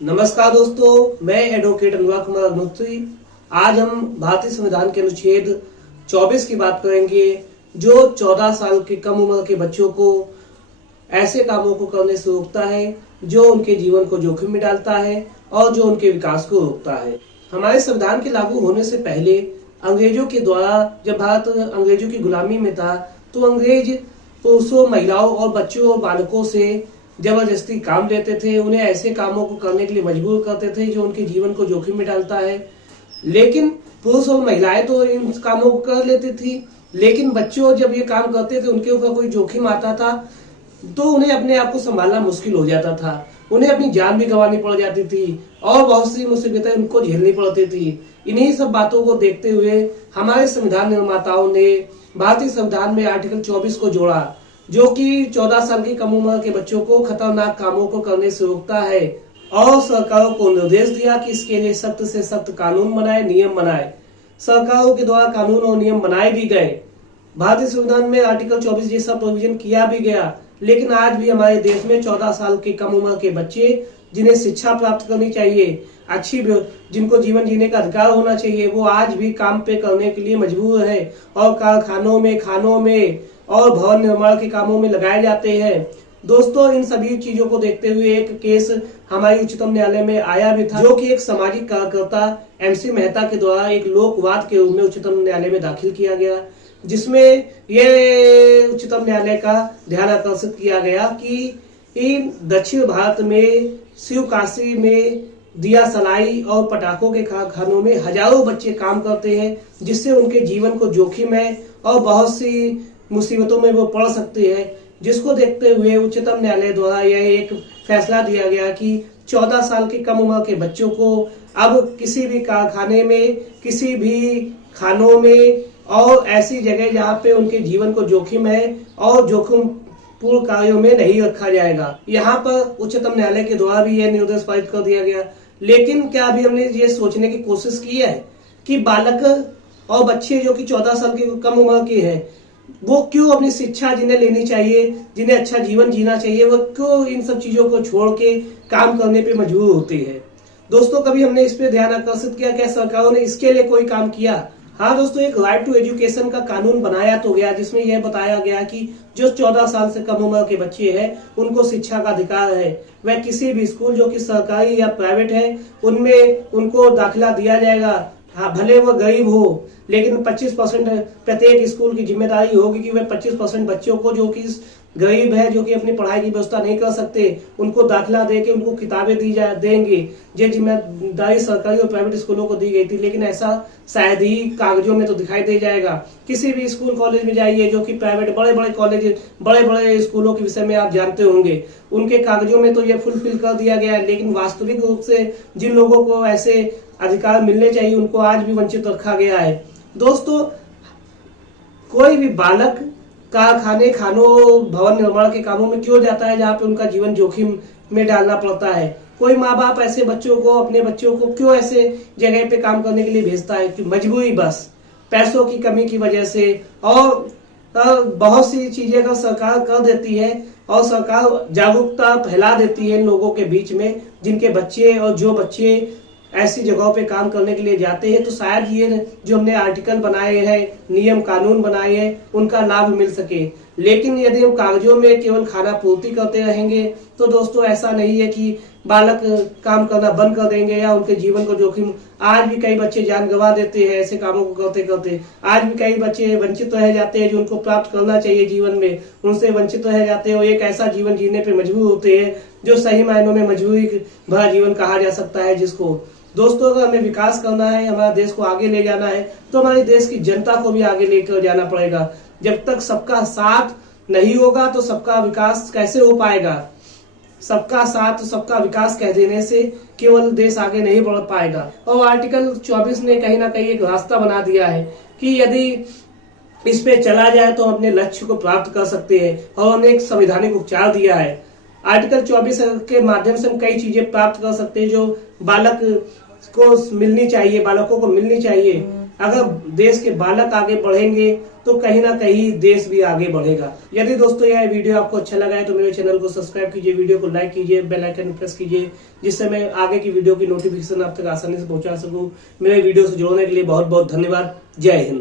नमस्कार दोस्तों, मैं एडवोकेट अनुराग कुमार अग्निहोत्री। आज हम भारतीय संविधान के अनुच्छेद 24 की बात करेंगे, जो 14 साल के कम उम्र के बच्चों को ऐसे कामों को करने से रोकता है जो उनके जीवन को जोखिम में डालता है और जो उनके विकास को रोकता है। हमारे संविधान के लागू होने से पहले अंग्रेजों के द्वारा, जब भारत अंग्रेजों की गुलामी में था, तो अंग्रेज पुरुषों, महिलाओं और बच्चों और बालकों से जबरदस्ती काम लेते थे। उन्हें ऐसे कामों को करने के लिए मजबूर करते थे जो उनके जीवन को जोखिम में डालता है। लेकिन पुरुष और महिलाएं तो इन कामों को कर लेती थी, लेकिन बच्चों जब ये काम करते थे, उनके ऊपर कोई जोखिम आता था तो उन्हें अपने आप को संभालना मुश्किल हो जाता था। उन्हें अपनी जान भी गंवानी पड़ जाती थी और बहुत सी मुसीबतें उनको झेलनी पड़ती थी। इन्हीं सब बातों को देखते हुए हमारे संविधान निर्माताओं ने भारतीय संविधान में आर्टिकल 24 को जोड़ा, जो कि 14 साल की कम उम्र के बच्चों को खतरनाक कामों को करने से रोकता है, और सरकारों को निर्देश दिया कि इसके लिए सख्त से सख्त कानून बनाए, नियम बनाए। सरकारों के द्वारा कानून और नियम बनाए भी गए। भारतीय संविधान में आर्टिकल 24 जैसा प्रोविजन किया भी गया, लेकिन आज भी हमारे देश में 14 साल की कम उम्र के बच्चे, जिन्हें शिक्षा प्राप्त करनी चाहिए, अच्छी जिनको जीवन जीने का अधिकार होना चाहिए, वो आज भी काम पे करने के लिए मजबूर है और कारखानों में, खानों में और भवन निर्माण के कामों में लगाए जाते हैं। दोस्तों, इन सभी चीजों को देखते हुए एक केस हमारी उच्चतम न्यायालय में आया भी था, जो कि एक सामाजिक कार्यकर्ता MC मेहता के द्वारा एक लोकवाद के रूप में उच्चतम न्यायालय में दाखिल किया गया, जिसमें ये उच्चतम न्यायालय का ध्यान आकर्षित किया गया कि दक्षिण भारत में शिवकाशी में दिया सलाई और पटाखों के कारखानों में हजारों बच्चे काम करते हैं, जिससे उनके जीवन को जोखिम है और बहुत सी मुसीबतों में वो पड़ सकते हैं। जिसको देखते हुए उच्चतम न्यायालय द्वारा यह एक फैसला दिया गया कि 14 साल की कम उम्र के बच्चों को अब किसी भी कारखाने में, किसी भी खानों में और ऐसी जगह जहाँ पे उनके जीवन को जोखिम है और जोखिम पूर्ण कार्यों में नहीं रखा जाएगा। यहाँ पर उच्चतम न्यायालय के द्वारा भी यह निर्देश पारित कर दिया गया। लेकिन क्या अभी हमने ये सोचने की कोशिश की है कि बालक और बच्चे जो कि 14 साल की कम उम्र के हैं, वो क्यों अपनी शिक्षा जिन्हें लेनी चाहिए, जिन्हें अच्छा जीवन जीना चाहिए, वो क्यों इन सब चीजों को छोड़ के काम करने पे मजबूर होते हैं? दोस्तों, कभी हमने इस पे ध्यान आकर्षित किया? क्या सरकारों ने इसके लिए कोई काम किया? हाँ दोस्तों, एक राइट टू एजुकेशन का कानून बनाया तो गया, जिसमें यह बताया गया कि जो 14 साल से कम उम्र के बच्चे हैं, उनको शिक्षा का अधिकार है। वह किसी भी स्कूल, जो कि सरकारी या प्राइवेट है, उनमें उनको दाखिला दिया जाएगा। हाँ, भले वो गरीब हो, लेकिन 25% प्रत्येक स्कूल की जिम्मेदारी होगी कि वह 25% बच्चों को, जो कि गरीब है, जो कि अपनी पढ़ाई की व्यवस्था नहीं कर सकते, उनको दाखिला देके उनको किताबें देंगे। ये जिम्मेदारी सरकारी और प्राइवेट स्कूलों को दी गई थी, लेकिन ऐसा शायद ही कागजों में तो दिखाई दे जाएगा। किसी भी स्कूल कॉलेज में जाइए, जो कि प्राइवेट बड़े बड़े कॉलेज, बड़े बड़े स्कूलों के विषय में आप जानते होंगे, उनके कागजों में तो ये फुलफिल कर दिया गया है, लेकिन वास्तविक रूप से जिन लोगों को ऐसे अधिकार मिलने चाहिए, उनको आज भी वंचित रखा गया है। दोस्तों, कोई भी बालक कारखाने, खानों, भवन निर्माण के कामों में क्यों जाता है जहाँ पे उनका जीवन जोखिम में डालना पड़ता है? कोई माँ बाप ऐसे बच्चों को, अपने बच्चों को क्यों ऐसे जगह पे काम करने के लिए भेजता है? कि मजबूरी, बस पैसों की कमी की वजह से। और बहुत सी चीजें का सरकार कर देती है और सरकार जागरूकता फैला देती है इन लोगों के बीच में, जिनके बच्चे और जो बच्चे ऐसी जगहों पे काम करने के लिए जाते हैं, तो शायद ये जो हमने आर्टिकल बनाए हैं, नियम कानून बनाए हैं, उनका लाभ मिल सके। लेकिन यदि हम कागजों में केवल खाना पूर्ति करते रहेंगे, तो दोस्तों ऐसा नहीं है कि बालक काम करना बंद कर देंगे या उनके जीवन को जोखिम। आज भी कई बच्चे जान गंवा देते हैं ऐसे कामों को करते करते। आज भी कई बच्चे वंचित रह जाते हैं, जो उनको प्राप्त करना चाहिए जीवन में, उनसे वंचित रह जाते हैं और एक ऐसा जीवन जीने पे मजबूर होते हैं जो सही मायनों में मजबूरी भरा जीवन कहा जा सकता है। जिसको दोस्तों, अगर हमें विकास करना है, हमारे देश को आगे ले जाना है, तो हमारे देश की जनता को भी आगे लेकर जाना पड़ेगा। जब तक सबका साथ नहीं होगा तो सबका विकास कैसे हो पाएगा? सबका साथ, सबका विकास कह देने से केवल देश आगे नहीं बढ़ पाएगा। और आर्टिकल 24 ने कहीं ना कहीं एक रास्ता बना दिया है कि यदि इस पे चला जाए तो हम अपने लक्ष्य को प्राप्त कर सकते हैं, और हमने एक संवैधानिक उपचार दिया है। आर्टिकल 24 के माध्यम से हम कई चीजें प्राप्त कर सकते हैं जो बालक को मिलनी चाहिए, बालकों को मिलनी चाहिए। अगर देश के बालक आगे बढ़ेंगे तो कहीं ना कहीं देश भी आगे बढ़ेगा। यदि दोस्तों यह वीडियो आपको अच्छा लगा है तो मेरे चैनल को सब्सक्राइब कीजिए, वीडियो को लाइक कीजिए, बेल आइकन प्रेस कीजिए, जिससे मैं आगे की वीडियो की नोटिफिकेशन आप तक आसानी से पहुंचा सकूं। मेरे वीडियो से जुड़ने के लिए बहुत बहुत धन्यवाद। जय हिंद।